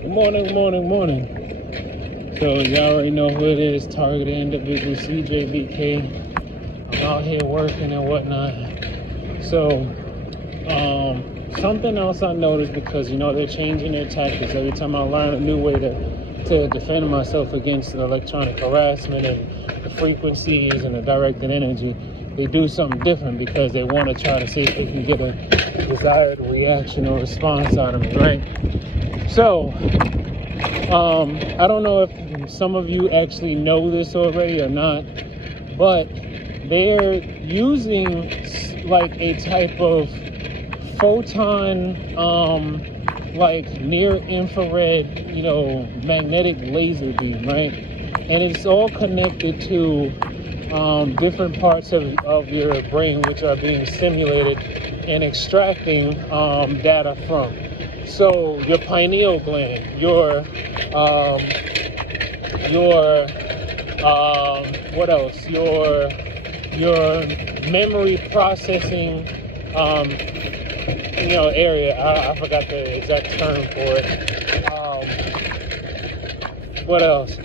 Good morning, good morning, good morning. So y'all already know who it is, targeted individual CJBK. I'm out here working and whatnot. So something else I noticed, because they're changing their tactics every time I learn a new way to defend myself against the electronic harassment and the frequencies and the directed energy. They do something different because they want to try to see if they can get a desired reaction or response out of me, right? So I don't know if some of you actually know this already or not, but they're using like a type of photon, like near infrared, magnetic laser beam, right? And it's all connected to different parts of your brain, which are being stimulated and extracting data from. So your pineal gland, what else? Your memory processing, area. I forgot the exact term for it. What else?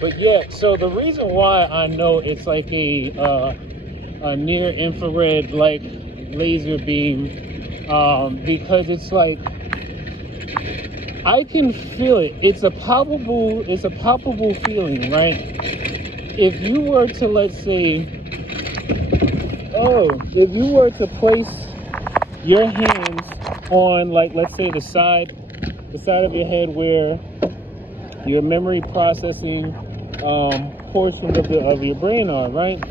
But yeah. So the reason why I know it's like a near infrared like laser beam. Because it's like I can feel it. It's a palpable feeling, right? If you were to, let's say, if you were to place your hands on, like, let's say the side of your head where your memory processing portions of your brain are, right?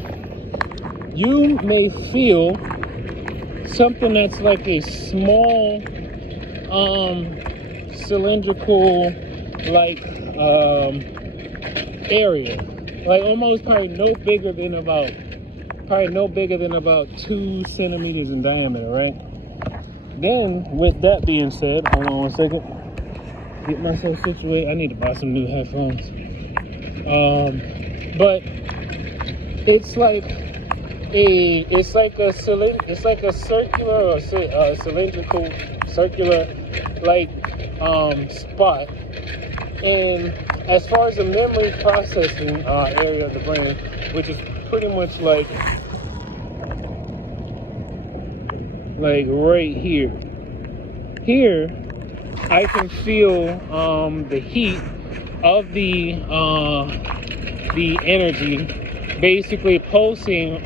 You may feel something that's like a small cylindrical like area, like almost probably no bigger than about 2 centimeters in diameter, right? Then with that being said, hold on 1 second, get myself situated. I need to buy some new headphones. But it's like a circular or cylindrical circular like spot. And as far as the memory processing area of the brain, which is pretty much like right here, I can feel the heat of the energy basically pulsing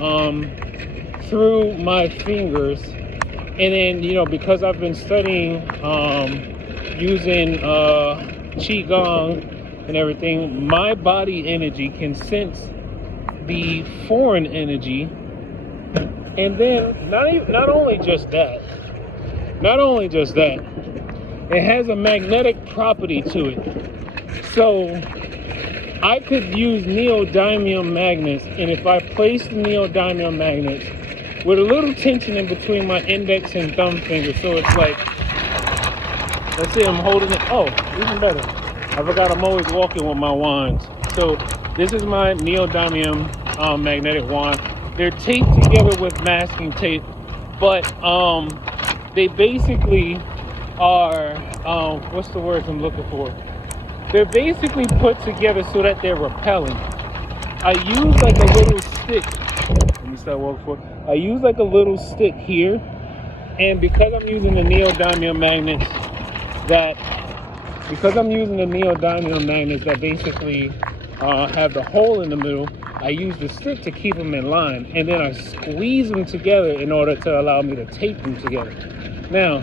through my fingers. And then, because I've been studying using qigong and everything, my body energy can sense the foreign energy. And then not only just that, it has a magnetic property to it. So I could use neodymium magnets, and if I place the neodymium magnets with a little tension in between my index and thumb finger, so it's like, let's say I'm holding it. Oh, even better. I forgot I'm always walking with my wands. So this is my neodymium magnetic wand. They're taped together with masking tape, but they basically are, what's the words I'm looking for? They're basically put together so that they're repelling. I use like a little stick. Let me start walking forward. I use like a little stick here, and because I'm using the neodymium magnets that basically have the hole in the middle, I use the stick to keep them in line, and then I squeeze them together in order to allow me to tape them together. Now,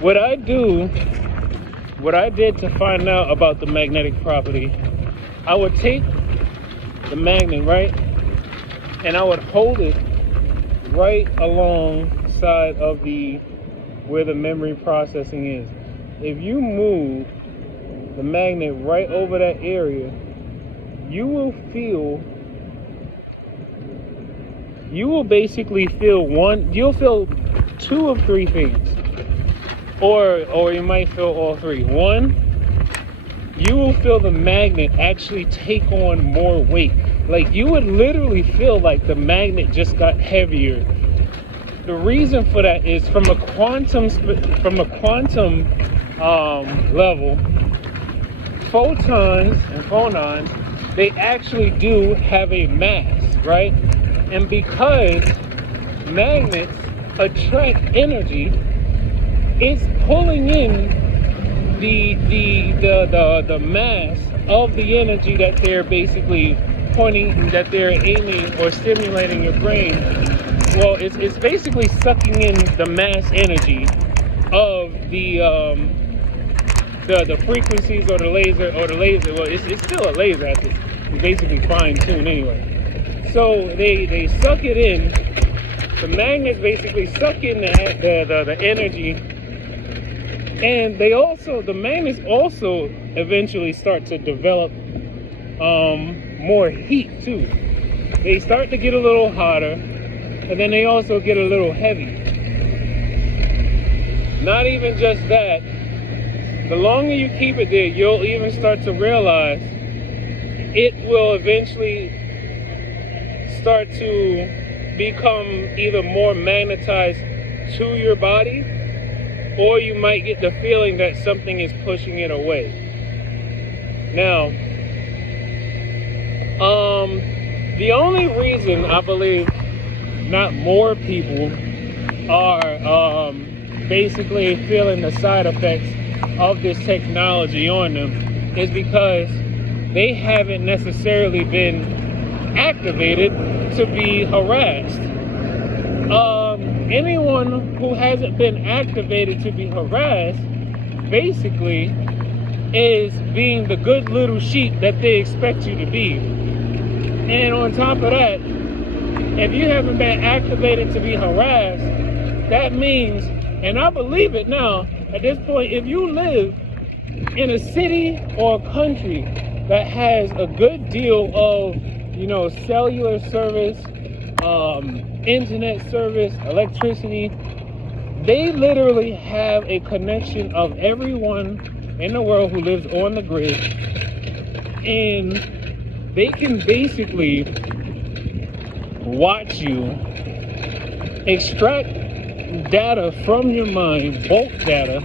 what I did to find out about the magnetic property, I would take the magnet, right, and I would hold it right alongside of where the memory processing is. If you move the magnet right over that area, you will basically feel you'll feel 2 of 3 things. Or you might feel all 3. 1, you will feel the magnet actually take on more weight. Like you would literally feel like the magnet just got heavier the reason for that is from a quantum level, photons and phonons, they actually do have a mass, right? And because magnets attract energy, it's pulling in the mass of the energy that they're basically pointing, that they're aiming or stimulating your brain. Well, it's basically sucking in the mass energy of the frequencies or the laser. Well, it's still a laser. It's basically fine-tuned anyway. So they suck it in. The magnets basically suck in the energy, and the magnets also eventually start to develop more heat too. They start to get a little hotter, and then they also get a little heavy. Not even just that, the longer you keep it there, you'll even start to realize it will eventually start to become either more magnetized to your body, or you might get the feeling that something is pushing it away. Now, the only reason I believe not more people are basically feeling the side effects of this technology on them is because they haven't necessarily been activated to be harassed. Anyone who hasn't been activated to be harassed basically is being the good little sheep that they expect you to be. And on top of that, if you haven't been activated to be harassed, that means, and I believe it now, at this point, if you live in a city or a country that has a good deal of, cellular service, internet service, electricity, they literally have a connection of everyone in the world who lives on the grid, and they can basically watch you, extract data from your mind, bulk data,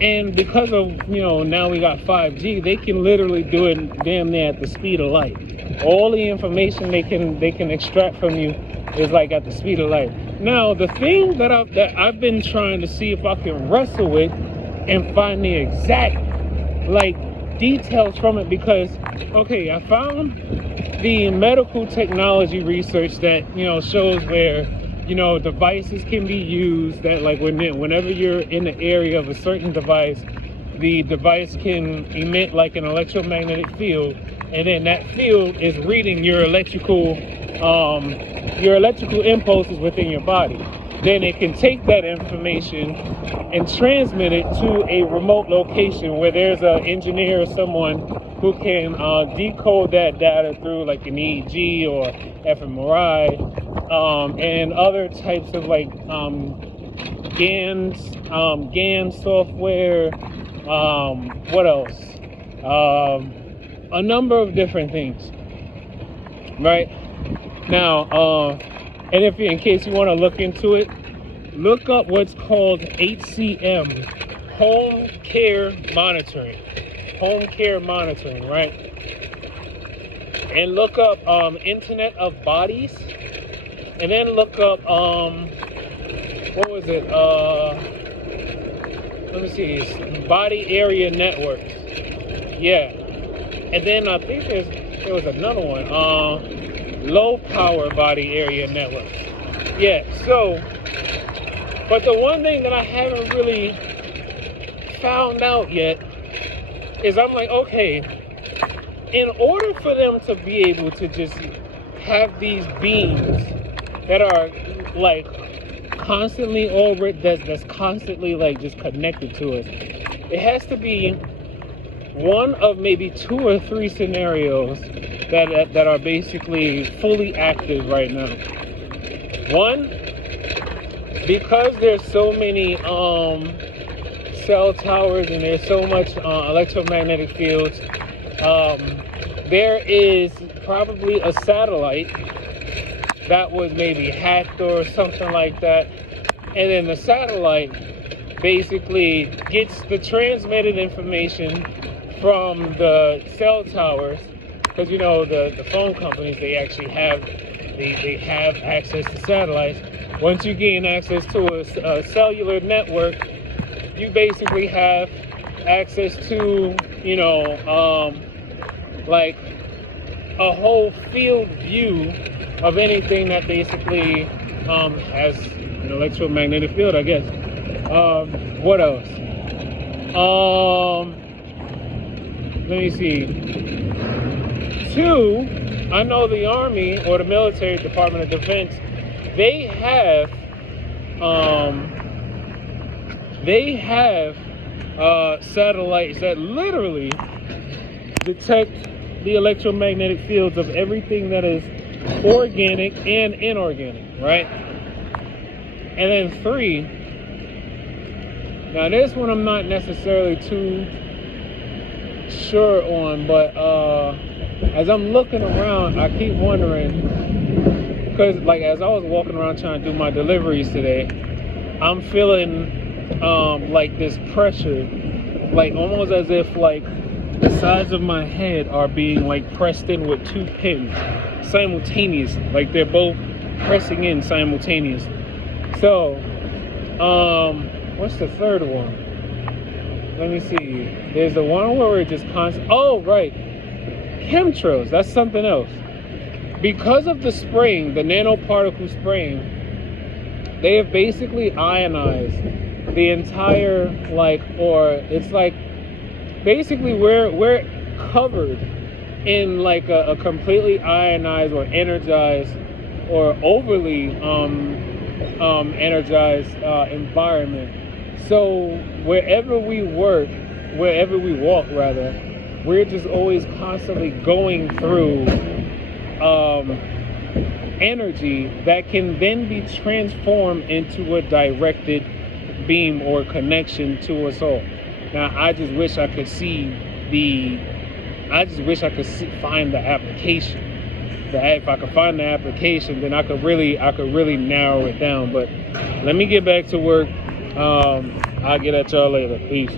and because of, now we got 5G, they can literally do it damn near at the speed of light. All the information they can extract from you is like at the speed of light. Now, the thing that I've been trying to see if I can wrestle with and find the exact details from it, because I found the medical technology research that shows where devices can be used, that whenever you're in the area of a certain device, the device can emit like an electromagnetic field, and then that field is reading your electrical impulses within your body. Then it can take that information and transmit it to a remote location where there's an engineer or someone who can decode that data through like an EEG or fMRI, and other types of GAN software. What else? A number of different things. Right now, and in case you want to look into it, look up what's called HCM, home care monitoring, right? And look up Internet of Bodies, and then look up what was it? Let me see, Body Area Networks. Yeah, and then I think there was another one. Low Power Body Area Network. Yeah, so, but the one thing that I haven't really found out yet is I'm like, okay, in order for them to be able to just have these beams that are constantly that's constantly just connected to us, it has to be one of maybe 2 or 3 scenarios that are basically fully active right now. One, because there's so many cell towers and there's so much electromagnetic fields, there is probably a satellite that was maybe hacked or something like that. And then the satellite basically gets the transmitted information from the cell towers, because you know the phone companies, they actually have they have access to satellites. Once you gain access to a cellular network, you basically have access to, you know, like a whole field view of anything that basically has an electromagnetic field, I guess. What else? Let me see. Two, I know the Army or the military, Department of Defense, they have satellites that literally detect the electromagnetic fields of everything that is organic and inorganic, right? And then three, now this one I'm not necessarily too sure on, but as I'm looking around, I keep wondering, because like as I was walking around trying to do my deliveries today, I'm feeling like this pressure, like almost as if like the sides of my head are being like pressed in with two pins simultaneous, like they're both pressing in simultaneous. So what's the third one? Let me see. There's the one where we're just constant. Oh, right. Chemtrails. That's something else. Because of the spraying, the nanoparticle spraying, they have basically ionized the entire, like, or it's like basically we're covered in like a completely ionized or energized or overly energized environment. So wherever we walk rather, we're just always constantly going through energy that can then be transformed into a directed beam or connection to us all. Now, I just wish I could find the application. If I could find the application, then I could really narrow it down. But let me get back to work. I'll get at y'all later. Peace.